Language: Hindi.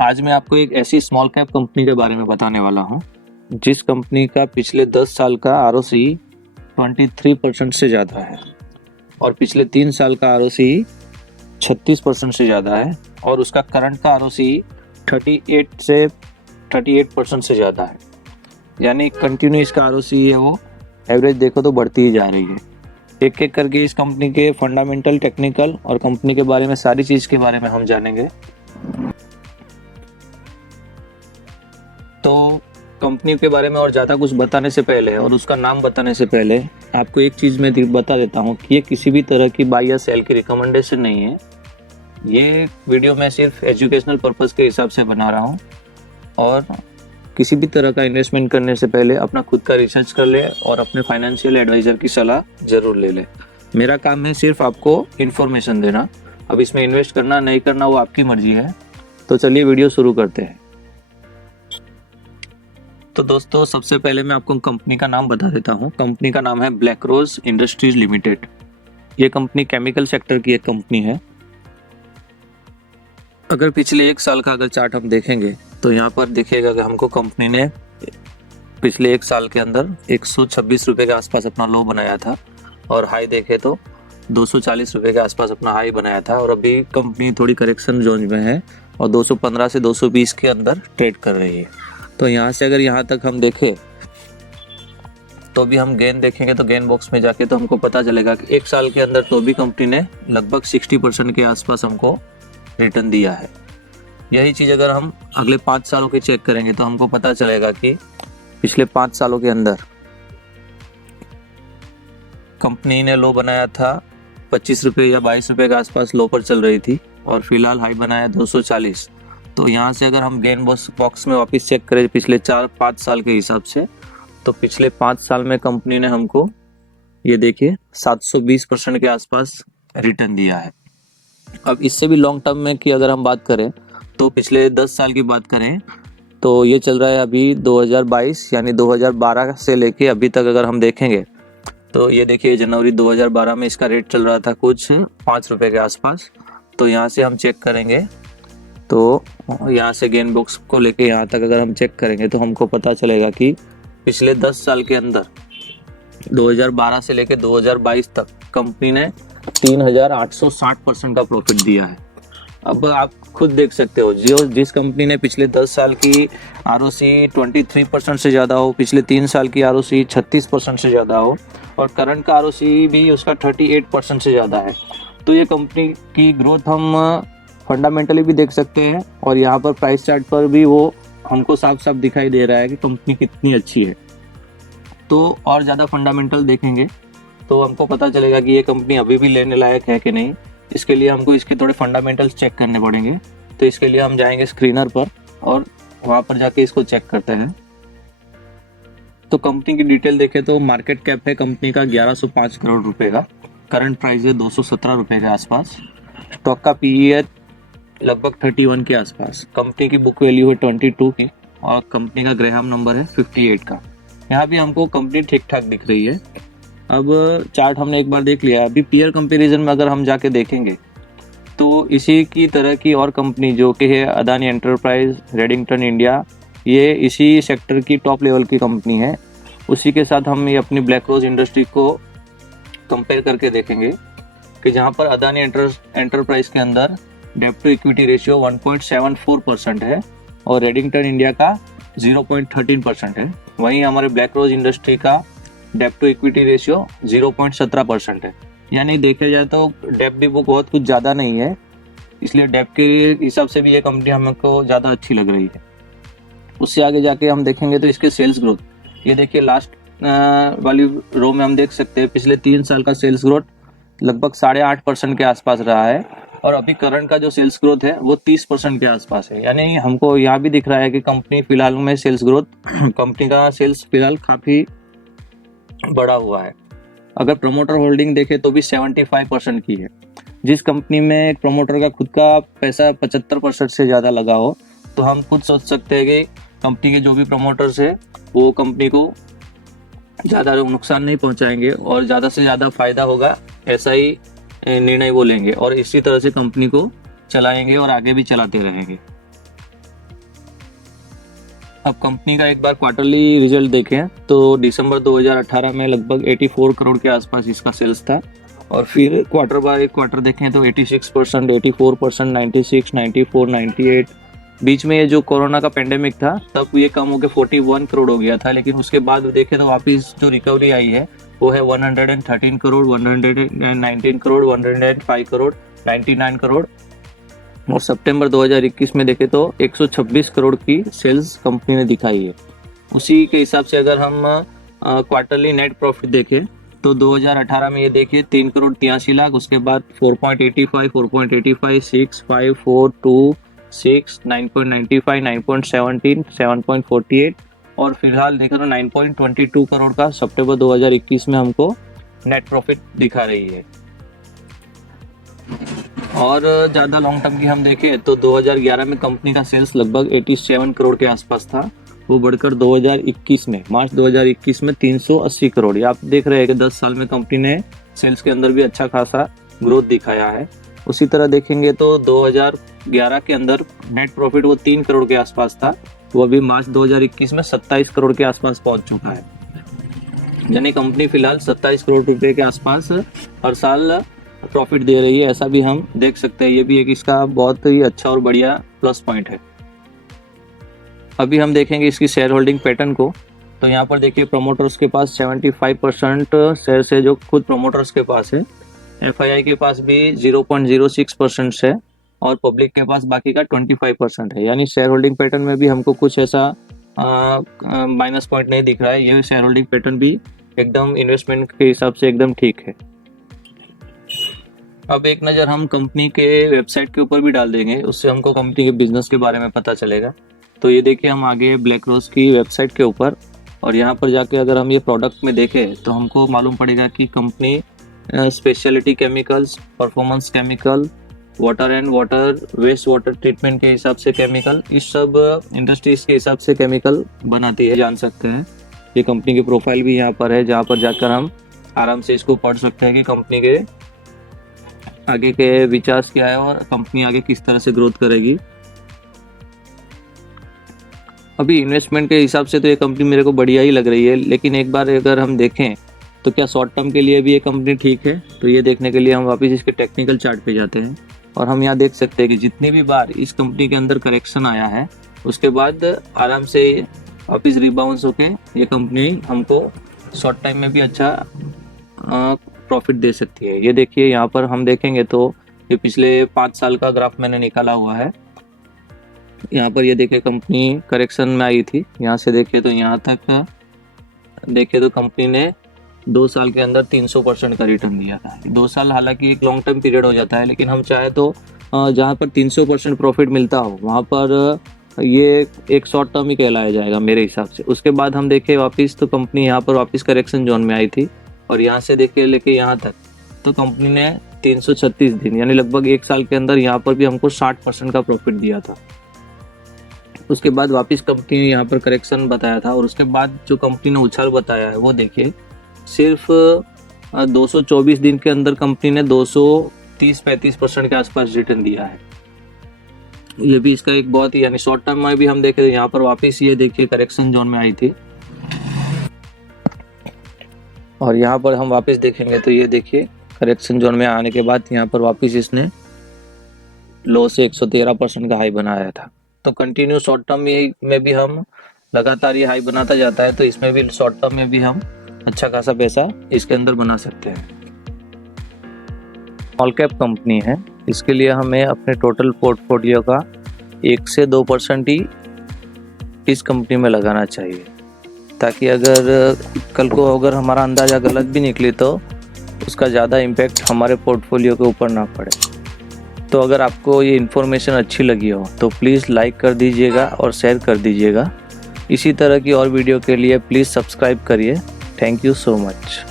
आज मैं आपको एक ऐसी स्मॉल कैप कंपनी के बारे में बताने वाला हूं जिस कंपनी का पिछले 10 साल का ROCE 23% से ज़्यादा है और पिछले 3 साल का ROCE 36% से ज़्यादा है और उसका करंट का ROCE 38% से ज़्यादा है। यानी कंटिन्यू इसका ROCE है वो एवरेज देखो तो बढ़ती ही जा रही है। एक एक करके इस कंपनी के फंडामेंटल, टेक्निकल और कंपनी के बारे में सारी चीज़ के बारे में हम जानेंगे। तो कंपनी के बारे में और ज़्यादा कुछ बताने से पहले और उसका नाम बताने से पहले आपको एक चीज़ मैं बता देता हूँ कि ये किसी भी तरह की बाय या सेल की रिकमेंडेशन नहीं है। ये वीडियो मैं सिर्फ एजुकेशनल पर्पज़ के हिसाब से बना रहा हूँ और किसी भी तरह का इन्वेस्टमेंट करने से पहले अपना खुद का रिसर्च कर ले और अपने फाइनेंशियल एडवाइज़र की सलाह ज़रूर ले ले। मेरा काम है सिर्फ आपको इन्फॉर्मेशन देना। अब इसमें इन्वेस्ट करना नहीं करना वो आपकी मर्जी है। तो चलिए वीडियो शुरू करते हैं। तो दोस्तों, सबसे पहले मैं आपको कंपनी का नाम बता देता हूँ। कंपनी का नाम है ब्लैक रोज इंडस्ट्रीज लिमिटेड। ये कंपनी केमिकल सेक्टर की एक कंपनी है। अगर पिछले 1 साल का अगर चार्ट हम देखेंगे तो यहाँ पर दिखेगा कि हमको कंपनी ने पिछले 1 साल के अंदर 126 रुपये के आसपास अपना लो बनाया था और हाई देखे तो 240 रुपये के आसपास अपना हाई बनाया था और अभी कंपनी थोड़ी करेक्शन जोन में है और 215 से 220 के अंदर ट्रेड कर रही है। तो यहाँ से अगर यहाँ तक हम देखें तो भी हम गेन देखेंगे तो गेन बॉक्स में जाके तो हमको पता चलेगा कि 1 साल के अंदर तो भी कंपनी ने लगभग 60% के आसपास हमको रिटर्न दिया है। यही चीज़ अगर हम अगले 5 सालों के चेक करेंगे तो हमको पता चलेगा कि पिछले 5 सालों के अंदर कंपनी ने लो बनाया था 25 रुपये या 22 रुपये के आसपास लो पर चल रही थी और फिलहाल हाई बनाया 240। तो यहाँ से अगर हम गेन बॉक्स में वापस चेक करें पिछले 4-5 साल के हिसाब से तो पिछले 5 साल में कंपनी ने हमको ये देखिए 720% के आसपास रिटर्न दिया है। अब इससे भी लॉन्ग टर्म में की अगर हम बात करें तो पिछले 10 साल की बात करें तो ये चल रहा है अभी 2022 यानी 2012 से लेके अभी तक अगर हम देखेंगे तो ये देखिए जनवरी 2012 में इसका रेट चल रहा था कुछ 5 रुपये के आसपास। तो यहाँ से हम चेक करेंगे तो यहाँ से गेन बॉक्स को लेके यहाँ तक अगर हम चेक करेंगे तो हमको पता चलेगा कि पिछले 10 साल के अंदर 2012 से लेके 2022 तक कंपनी ने 3860% का प्रॉफिट दिया है। अब आप खुद देख सकते हो जिस कंपनी ने पिछले 10 साल की ROCE 23% से ज़्यादा हो, पिछले 3 साल की ROCE 36% से ज़्यादा हो और करंट का ROCE भी उसका 38% से ज़्यादा है। तो ये कंपनी की ग्रोथ हम फंडामेंटली भी देख सकते हैं और यहाँ पर प्राइस चार्ट पर भी वो हमको साफ साफ दिखाई दे रहा है कि कंपनी कितनी अच्छी है। तो और ज़्यादा फंडामेंटल देखेंगे तो हमको पता चलेगा कि ये कंपनी अभी भी लेने लायक है कि नहीं। इसके लिए हमको इसके थोड़े फंडामेंटल्स चेक करने पड़ेंगे। तो इसके लिए हम जाएंगे स्क्रीनर पर और वहाँ पर जाके इसको चेक करते हैं। तो कंपनी की डिटेल देखें तो मार्केट कैप है कंपनी का 1105 करोड़ रुपए का, करंट प्राइस है 217 रुपये के आसपास, स्टॉक का PE है लगभग 31 के आसपास, कंपनी की बुक वैल्यू है 22 की और कंपनी का ग्राहम नंबर है 58 का। यहाँ भी हमको कंपनी ठीक ठाक दिख रही है। अब चार्ट हमने एक बार देख लिया। अभी पीयर कंपैरिजन में अगर हम जाके देखेंगे तो इसी की तरह की और कंपनी जो कि है अदानी एंटरप्राइज, रेडिंगटन इंडिया, ये इसी सेक्टर की टॉप लेवल की कंपनी है। उसी के साथ हम ये अपनी ब्लैक रोज इंडस्ट्री को कंपेयर करके देखेंगे कि जहाँ पर अदानी एंटरप्राइज के अंदर डेब्ट टू इक्विटी रेशियो 1.74% है और रेडिंगटन इंडिया का 0.13% है। वहीं हमारे ब्लैक रोज इंडस्ट्री का डेब्ट टू इक्विटी रेशियो 0.17% है। यानी देखा जाए तो डेब्ट भी वो बहुत कुछ ज़्यादा नहीं है, इसलिए डेब्ट के हिसाब से भी ये कंपनी हमको ज़्यादा अच्छी लग रही है। उससे आगे जाके हम देखेंगे तो इसके सेल्स ग्रोथ, ये देखिए लास्ट वाली रो में हम देख सकते हैं पिछले 3 साल का सेल्स ग्रोथ लगभग 8.5% के आसपास रहा है और अभी करंट का जो सेल्स ग्रोथ है वो 30% के आसपास है। यानी हमको यहाँ भी दिख रहा है कि कंपनी फिलहाल में सेल्स ग्रोथ कंपनी का सेल्स फिलहाल काफ़ी बड़ा हुआ है। अगर प्रमोटर होल्डिंग देखे तो भी 75% की है। जिस कंपनी में एक प्रमोटर का खुद का पैसा 75% से ज़्यादा लगा हो तो हम खुद सोच सकते हैं कि कंपनी के जो भी प्रमोटर्स है वो कंपनी को ज़्यादा नुकसान नहीं पहुंचाएंगे और ज़्यादा से ज़्यादा फायदा होगा, ऐसा ही निर्णय वो लेंगे और इसी तरह से कंपनी को चलाएंगे और आगे भी चलाते रहेंगे। अब कंपनी का एक बार क्वार्टरली रिजल्ट देखें तो दिसंबर 2018 में लगभग 84 करोड़ के आसपास इसका सेल्स था, और फिर क्वार्टर बाय क्वार्टर देखें तो 86%, 84%, 96, 94, 98। बीच में ये जो कोरोना का पेंडेमिक था तब ये कम होकर 41 करोड़ हो गया था, लेकिन उसके बाद देखें तो वापस जो रिकवरी आई है वो है 113 करोड़, 119 करोड़, 105 करोड़, 99 करोड़, और सितंबर 2021 में देखें तो 126 करोड़ की सेल्स कंपनी ने दिखाई है। उसी के हिसाब से अगर हम क्वार्टरली नेट प्रॉफिट देखें तो 2018 में ये देखिए 3 करोड़ 83 लाख, उसके बाद 4.85, 4.85, 6, 5, 4, 2, 6, 9.95, 9.17, 7.48, और फिलहाल देखें तो 9.22 करोड़ का सितंबर 2021 में हमको नेट प्रॉफिट दिखा रही है। और ज़्यादा लॉन्ग टर्म की हम देखें तो 2011 में कंपनी का सेल्स लगभग 87 करोड़ के आसपास था, वो बढ़कर 2021 में मार्च 2021 में 380 करोड़। ये आप देख रहे हैं कि 10 साल में कंपनी ने सेल्स के अंदर भी अच्छा खासा ग्रोथ दिखाया है। उसी तरह देखेंगे तो 2011 के अंदर नेट प्रॉफिट वो 3 करोड़ के आसपास था, वो अभी मार्च 2021 में 27 करोड़ के आसपास पहुंच चुका है। यानी कंपनी फिलहाल 27 करोड़ रुपए के आसपास हर साल प्रॉफिट दे रही है, ऐसा भी हम देख सकते हैं। ये भी एक इसका बहुत ही अच्छा और बढ़िया प्लस पॉइंट है। अभी हम देखेंगे इसकी शेयर होल्डिंग पैटर्न को, तो यहाँ पर देखिए प्रमोटर्स के पास 75% शेयर है जो खुद प्रमोटर्स के पास है, FII के पास भी 0.06% है, और पब्लिक के पास बाकी का 25% है। यानी शेयर होल्डिंग पैटर्न में भी हमको कुछ ऐसा माइनस पॉइंट नहीं दिख रहा है। ये शेयर होल्डिंग पैटर्न भी एकदम इन्वेस्टमेंट के हिसाब से एकदम ठीक है। अब एक नज़र हम कंपनी के वेबसाइट के ऊपर भी डाल देंगे, उससे हमको कंपनी के बिजनेस के बारे में पता चलेगा। तो ये देखिए हम आगे ब्लैक रोज की वेबसाइट के ऊपर, और यहाँ पर जाके अगर हम ये प्रोडक्ट में देखें तो हमको मालूम पड़ेगा कि company speciality chemicals, performance chemical, water and water waste water treatment के हिसाब से केमिकल, इस सब इंडस्ट्रीज के हिसाब से केमिकल बनाती है, जान सकते हैं। ये कंपनी की प्रोफाइल भी यहाँ पर है, जहाँ पर जाकर हम आराम से इसको पढ़ सकते हैं कि कंपनी के आगे के विचार क्या है और कंपनी आगे किस तरह से ग्रोथ करेगी। अभी इन्वेस्टमेंट के हिसाब से तो ये कंपनी मेरे को बढ़िया ही लग रही है, लेकिन एक बार अगर हम देखें तो क्या शॉर्ट टर्म के लिए भी ये कंपनी ठीक है, तो ये देखने के लिए हम वापस इसके टेक्निकल चार्ट पे जाते हैं, और हम यहाँ देख सकते हैं कि जितनी भी बार इस कंपनी के अंदर करेक्शन आया है उसके बाद आराम से वापस रिबाउंस होके ये कंपनी हमको शॉर्ट टाइम में भी अच्छा प्रॉफिट दे सकती है। ये देखिए यहाँ पर हम देखेंगे तो ये पिछले 5 साल का ग्राफ मैंने निकाला हुआ है। यहाँ पर ये देखिए कंपनी करेक्शन में आई थी, यहाँ से देखिए तो यहाँ तक देखिए तो कंपनी ने 2 साल के अंदर 300% का रिटर्न दिया था। 2 साल हालांकि एक लॉन्ग टर्म पीरियड हो जाता है, लेकिन हम चाहे तो जहाँ पर 300% प्रॉफिट मिलता हो वहाँ पर ये एक शॉर्ट टर्म ही कहलाया जाएगा मेरे हिसाब से। उसके बाद हम देखें वापस तो कंपनी यहाँ पर वापस करेक्शन जोन में आई थी, और यहाँ से देखिए लेके यहाँ तक तो कंपनी ने 336 दिन यानी लगभग 1 साल के अंदर यहाँ पर भी हमको 60% का प्रॉफिट दिया था। उसके बाद वापस कंपनी ने यहाँ पर करेक्शन बताया था, और उसके बाद जो कंपनी ने उछाल बताया है वो देखिए सिर्फ 224 दिन के अंदर कंपनी ने 230-35% के आसपास रिटर्न दिया है। ये भी इसका एक बहुत ही यानी शॉर्ट टर्म में भी हम देखें तो यहाँ पर वापस ये देखिए करेक्शन जोन में आई थी, और यहाँ पर हम वापस देखेंगे तो ये देखिए करेक्शन जोन में आने के बाद यहाँ पर वापस इसने लो से 113% का हाई बनाया था। तो कंटिन्यू शॉर्ट टर्म में भी हम लगातार ये हाई बनाता जाता है, तो इसमें भी शॉर्ट टर्म में भी हम अच्छा खासा पैसा इसके अंदर बना सकते हैं। स्मॉल कैप कंपनी है, इसके लिए हमें अपने टोटल पोर्टफोलियो का 1 से 2% ही इस कंपनी में लगाना चाहिए, ताकि अगर कल को अगर हमारा अंदाज़ा गलत भी निकले तो उसका ज़्यादा इम्पैक्ट हमारे पोर्टफोलियो के ऊपर ना पड़े। तो अगर आपको ये इन्फॉर्मेशन अच्छी लगी हो तो प्लीज़ लाइक कर दीजिएगा और शेयर कर दीजिएगा। इसी तरह की और वीडियो के लिए प्लीज़ सब्सक्राइब करिए। Thank you so much.